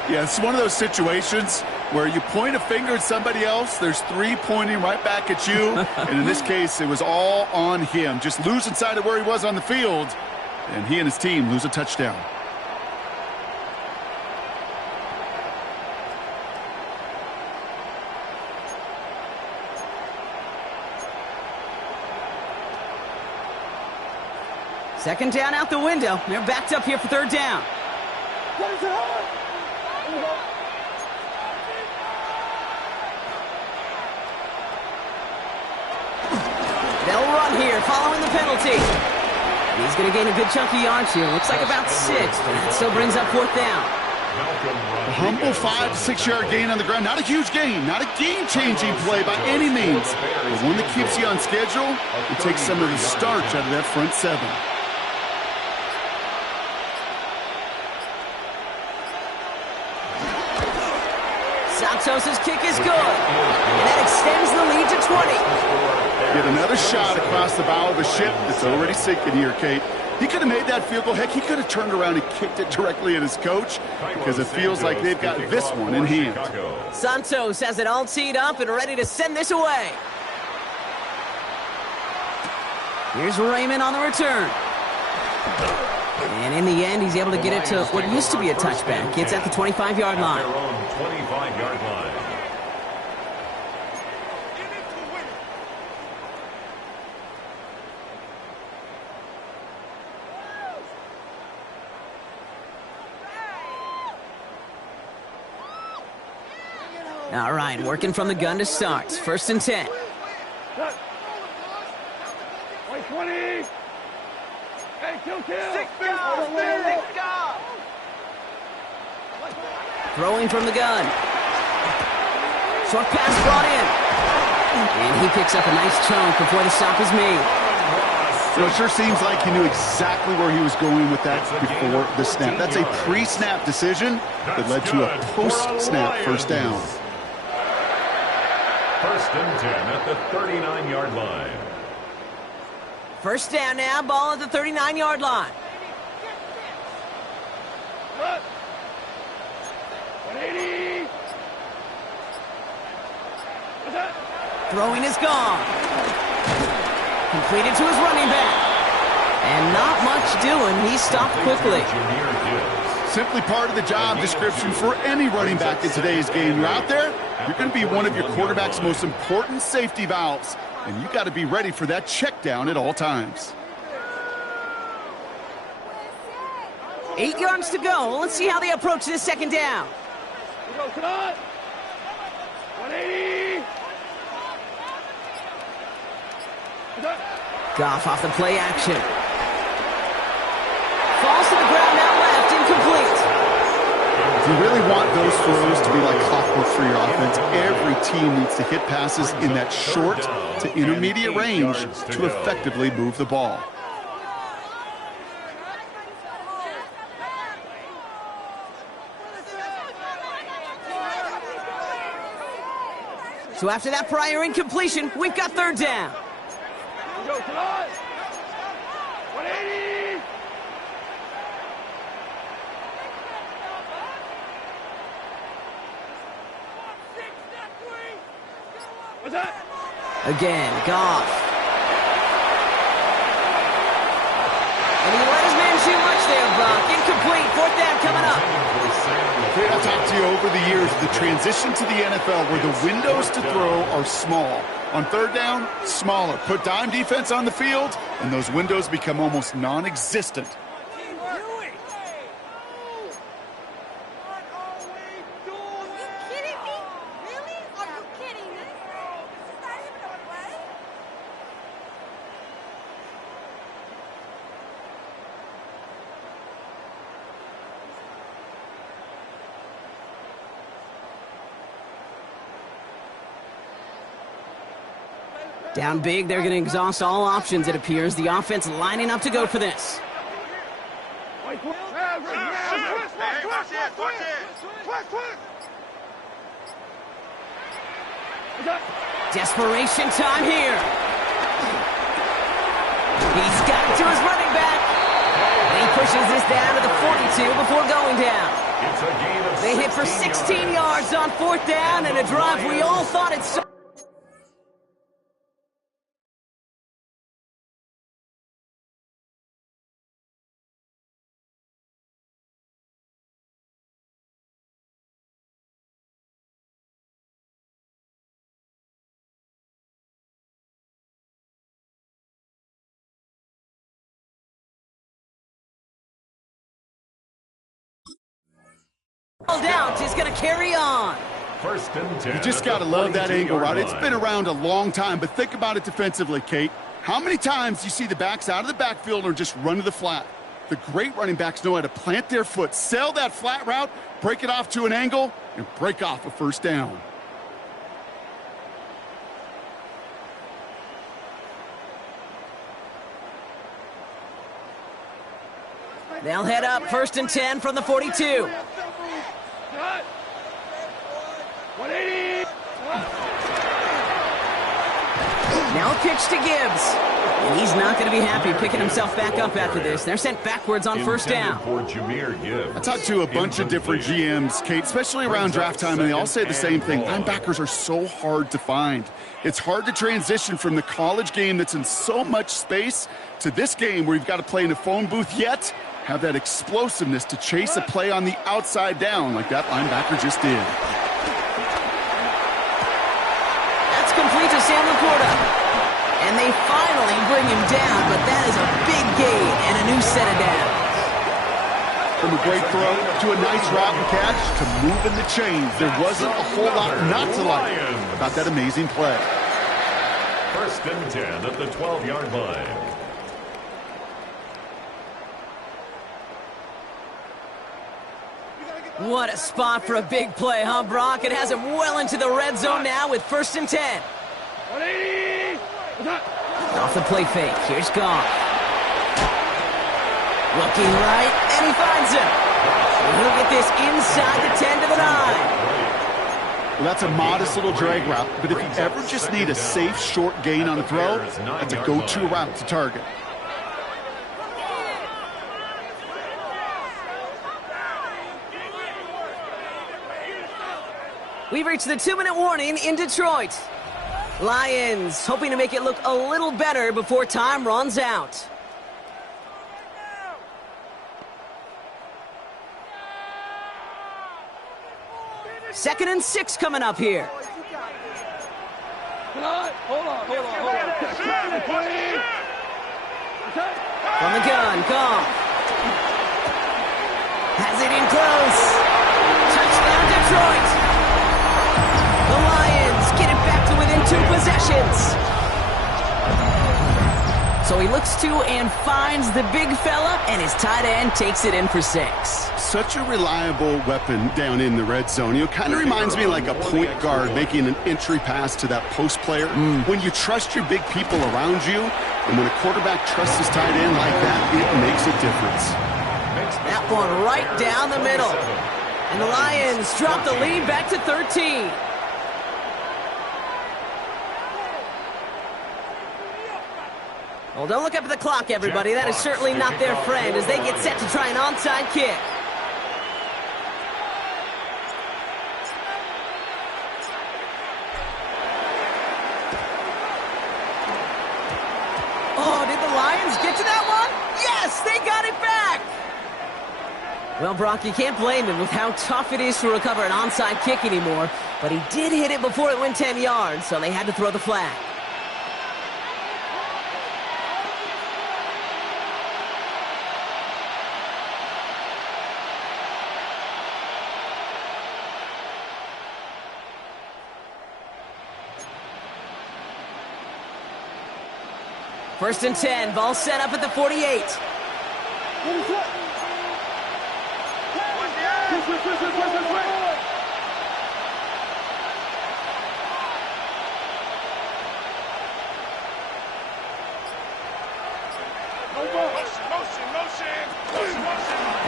Yeah, it's one of those situations where you point a finger at somebody else, there's three pointing right back at you, and in this case, it was all on him. Just losing sight of where he was on the field, and he and his team lose a touchdown. Second down out the window. They're backed up here for third down. They'll run here following the penalty. He's going to gain a good chunk of yards here. Looks like about 6, but that still brings up fourth down. A humble 5 to 6 yard gain on the ground. Not a huge gain, not a game-changing play by any means, but one that keeps you on schedule and takes some of the starch out of that front 7. Santos' kick is good, and that extends the lead to 20. Get another shot across the bow of a ship that's already sinking here, Kate. He could have made that field goal. Heck, he could have turned around and kicked it directly at his coach because it feels like they've got this one in hand. Santos has it all teed up and ready to send this away. Here's Raymond on the return. And in the end, he's able to get it to what used to be a touchback. It's at the 25-yard line. 25-yard line. All right, working from the gun to start. First and 10. White 20. Hey, kill. 6 guys. Throwing from the gun. Short pass brought in. And he picks up a nice chunk before the stop is made. So it sure seems like he knew exactly where he was going with that before the snap. That's a pre-snap decision that led to a post-snap first down. First and 10 at the 39-yard line. First down now, ball at the 39-yard line. 180. Throwing is gone. Completed to his running back. And not much doing. He stopped quickly. Simply part of the job description for any running back in today's game. You're out there, you're going to be one of your quarterback's most important safety valves. And you got to be ready for that check down at all times. 8 yards to go. Let's see how they approach this second down. 180. Goff off the play action. Falls to the ground now left, incomplete. If you really want those throws to be like clockwork for your offense, every team needs to hit passes in that short to intermediate range to effectively move the ball. So after that prior incompletion, we've got third down. 180. What's that? Again, Goff. And he let his man shoot much there, Buck. Incomplete. Fourth down coming up. I've talked to you over the years, the transition to the NFL where the windows to throw are small. On third down, smaller. Put dime defense on the field, and those windows become almost non-existent. Down big, they're going to exhaust all options, it appears. The offense lining up to go for this. Desperation time here. He's got it to his running back. And he pushes this down to the 42 before going down. It's a gain of They hit for 16 yards on 4th down and a drive we all thought it started. Out is going to carry on. First and 10. You just got to love that angle route. It's been around a long time, but think about it defensively, Kate. How many times do you see the backs out of the backfield or just run to the flat? The great running backs know how to plant their foot, sell that flat route, break it off to an angle, and break off a first down. They'll head up 1st and 10 from the 42. 180. Now a pitch to Gibbs. And he's not going to be happy picking himself back up after this. They're sent backwards on 1st down. I talked to a bunch of different GMs, Kate, especially around draft time, and they all say the same thing. Linebackers are so hard to find. It's hard to transition from the college game that's in so much space to this game where you've got to play in a phone booth, yet have that explosiveness to chase a play on the outside down like that linebacker just did. That's complete to Sam Laporta. And they finally bring him down, but that is a big gain and a new set of downs. From a great throw to a nice route and catch to moving the chains, there wasn't a whole lot not to like about that amazing play. First and 10 at the 12-yard line. What a spot for a big play, huh, Brock? It has him well into the red zone now with 1st and 10. 180. Off the play fake. Here's Goff. Looking right, and he finds him. And he'll get this inside the 10 to the 9. Well, that's a modest little drag route, but if you ever just need a safe, short gain on a throw, that's a go-to route to target. We've reached the 2-minute warning in Detroit. Lions hoping to make it look a little better before time runs out. Second and 6 coming up here. Hold on. From the gun, Goff. Has it in close. Touchdown, Detroit. The Lions get it back to within 2 possessions. So he looks to and finds the big fella, and his tight end takes it in for 6. Such a reliable weapon down in the red zone. You know, kind of reminds me like a point guard making an entry pass to that post player. When you trust your big people around you, and when a quarterback trusts his tight end like that, it makes a difference. That one right down the middle. And the Lions drop the lead back to 13. Well, don't look up at the clock, everybody. That is certainly not their friend as they get set to try an onside kick. Oh, did the Lions get to that one? Yes, they got it back! Well, Brock, you can't blame him with how tough it is to recover an onside kick anymore, but he did hit it before it went 10 yards, so they had to throw the flag. First and 10, ball set up at the 48.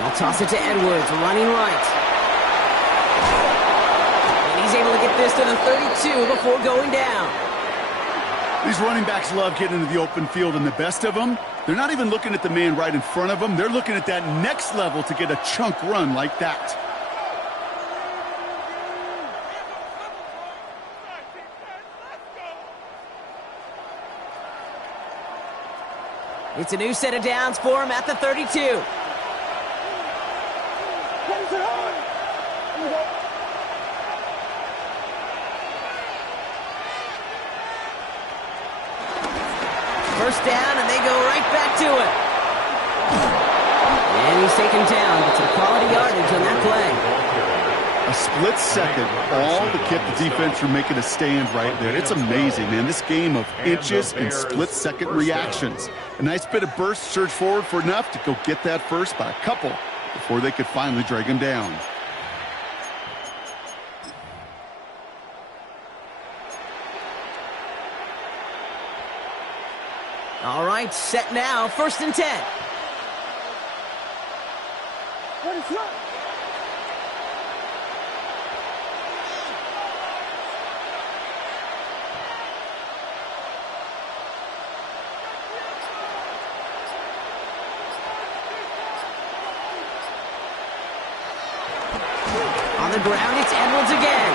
I'll toss it to Edwards, running right. And he's able to get this to the 32 before going down. These running backs love getting into the open field, and the best of them, they're not even looking at the man right in front of them. They're looking at that next level to get a chunk run like that. It's a new set of downs for him at the 32. First down, and they go right back to it. And he's taken down. It's a quality yardage on that play. A split second, all to keep the defense from making a stand right there. It's amazing, man. This game of inches and split-second reactions. A nice bit of burst, surge forward for enough to go get that first by a couple before they could finally drag him down. All right, set now, 1st and 10. On the ground, it's Edwards again.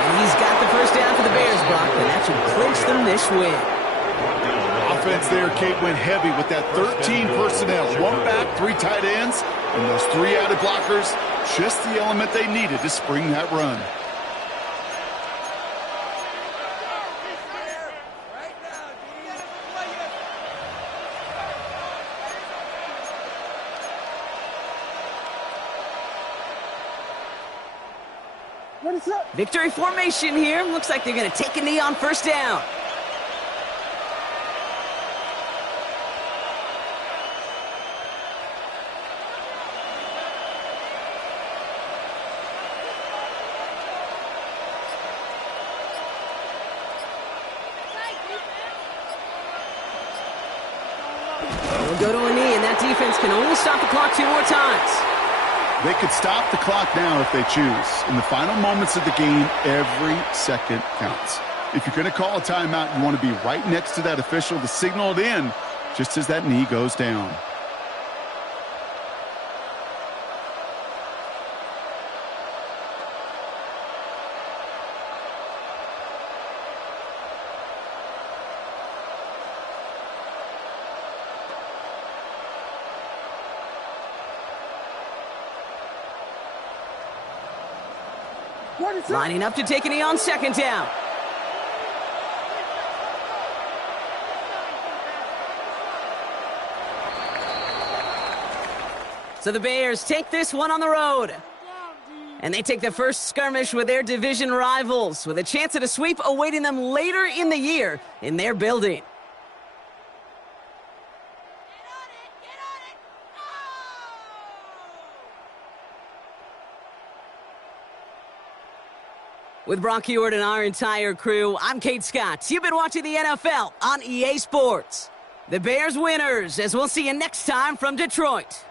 And he's got the first down for the Bears, Brock, and that should clinch them this win. Offense there, Kate, went heavy with that 13 personnel. 1 back, 3 tight ends, and those 3 added blockers, just the element they needed to spring that run. Victory formation here. Looks like they're going to take a knee on 1st down. We'll go to a knee, and that defense can only stop the clock 2 more times. They could stop the clock now if they choose. In the final moments of the game, every second counts. If you're going to call a timeout, you want to be right next to that official to signal it in just as that knee goes down. Lining up to take a knee on 2nd down. So the Bears take this one on the road. And they take the first skirmish with their division rivals, with a chance at a sweep awaiting them later in the year in their building. With Brock Heward and our entire crew, I'm Kate Scott. You've been watching the NFL on EA Sports. The Bears winners, as we'll see you next time from Detroit.